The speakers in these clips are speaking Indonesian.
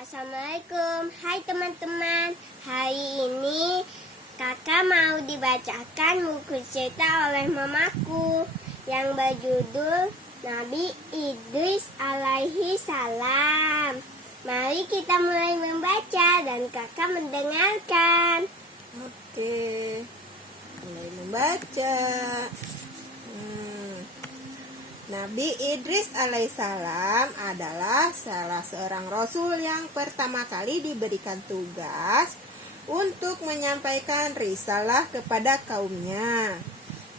Assalamualaikum, hai teman-teman. Hari ini kakak mau dibacakan buku cerita oleh mamaku yang berjudul Nabi Idris alaihi salam. Mari kita mulai membaca dan kakak mendengarkan. Oke, mulai membaca. Nabi Idris alaihissalam adalah salah seorang rasul yang pertama kali diberikan tugas untuk menyampaikan risalah kepada kaumnya.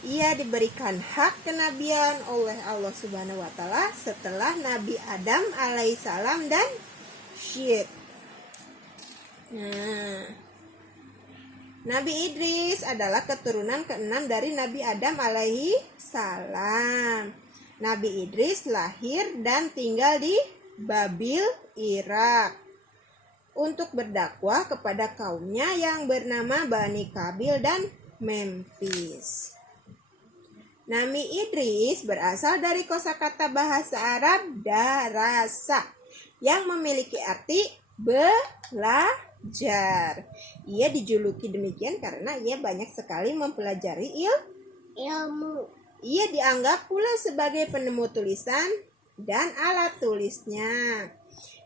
Ia diberikan hak kenabian oleh Allah Subhanahu wa taala setelah Nabi Adam alaihissalam dan Syed. Nabi Idris adalah keturunan ke-6 dari Nabi Adam alaihi salam. Nabi Idris lahir dan tinggal di Babil, Irak, untuk berdakwah kepada kaumnya yang bernama Bani Qabil dan Memphis. Nabi Idris berasal dari kosakata bahasa Arab darasa yang memiliki arti belajar. Ia dijuluki demikian karena ia banyak sekali mempelajari ilmu. Ia dianggap pula sebagai penemu tulisan dan alat tulisnya.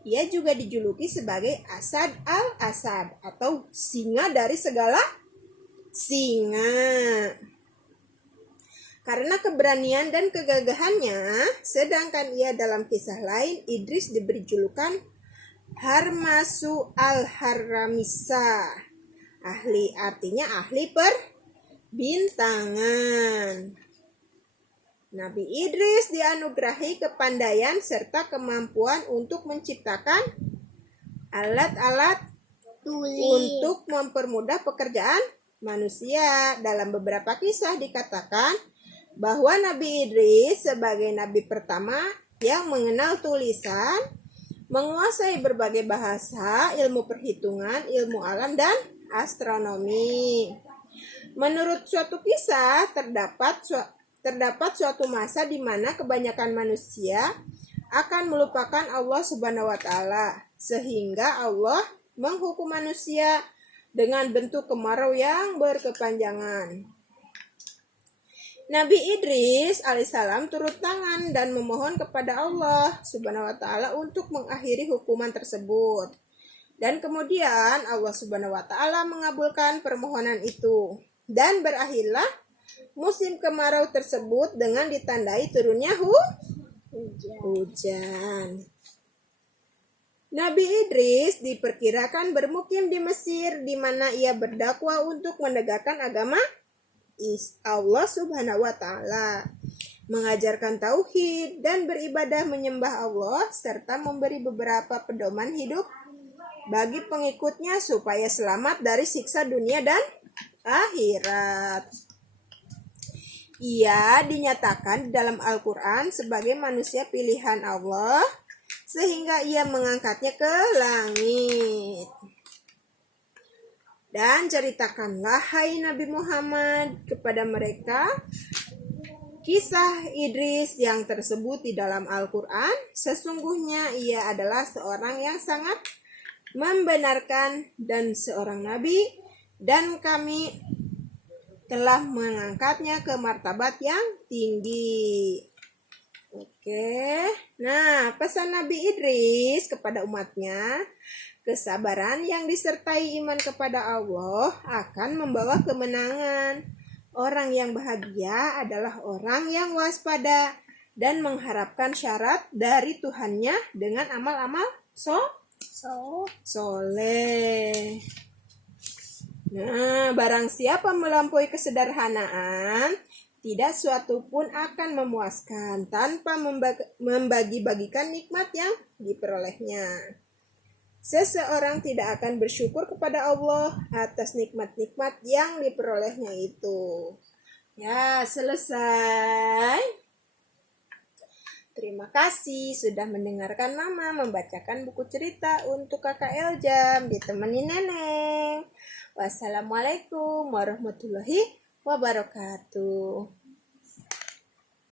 Ia juga dijuluki sebagai Asad al-Asad atau singa dari segala singa. Karena keberanian dan kegagahannya, sedangkan ia dalam kisah lain Idris diberi julukan Harmasu al-Harramisa. Artinya ahli perbintangan. Nabi Idris dianugerahi kepandaian serta kemampuan untuk menciptakan alat-alat untuk mempermudah pekerjaan manusia. Dalam beberapa kisah dikatakan bahwa Nabi Idris sebagai nabi pertama yang mengenal tulisan, menguasai berbagai bahasa, ilmu perhitungan, ilmu alam, dan astronomi. Menurut suatu kisah, terdapat suatu masa di mana kebanyakan manusia akan melupakan Allah Subhanahu wa taala, sehingga Allah menghukum manusia dengan bentuk kemarau yang berkepanjangan. Nabi Idris alaihissalam turut tangan dan memohon kepada Allah Subhanahu wa taala untuk mengakhiri hukuman tersebut. Dan kemudian Allah Subhanahu wa taala mengabulkan permohonan itu dan berakhirlah musim kemarau tersebut dengan ditandai turunnya hujan. Nabi Idris diperkirakan bermukim di Mesir, di mana ia berdakwah untuk menegakkan agama Allah Subhanahu wa taala, mengajarkan tauhid dan beribadah menyembah Allah serta memberi beberapa pedoman hidup bagi pengikutnya supaya selamat dari siksa dunia dan akhirat. Ia dinyatakan di dalam Al-Quran sebagai manusia pilihan Allah, sehingga ia mengangkatnya ke langit. Dan ceritakanlah, hai Nabi Muhammad, kepada mereka kisah Idris yang tersebut di dalam Al-Quran. Sesungguhnya ia adalah seorang yang sangat membenarkan dan seorang Nabi, dan kami telah mengangkatnya ke martabat yang tinggi. Oke, nah pesan Nabi Idris kepada umatnya, kesabaran yang disertai iman kepada Allah akan membawa kemenangan. Orang yang bahagia adalah orang yang waspada dan mengharapkan syarat dari Tuhannya dengan amal-amal soleh. Nah, barang siapa melampaui kesederhanaan, tidak suatu pun akan memuaskan tanpa membagi-bagikan nikmat yang diperolehnya. Seseorang tidak akan bersyukur kepada Allah atas nikmat-nikmat yang diperolehnya itu. Ya, selesai. Terima kasih sudah mendengarkan Mama membacakan buku cerita untuk Kakak Eljam, ditemani Neneng. Wassalamualaikum warahmatullahi wabarakatuh.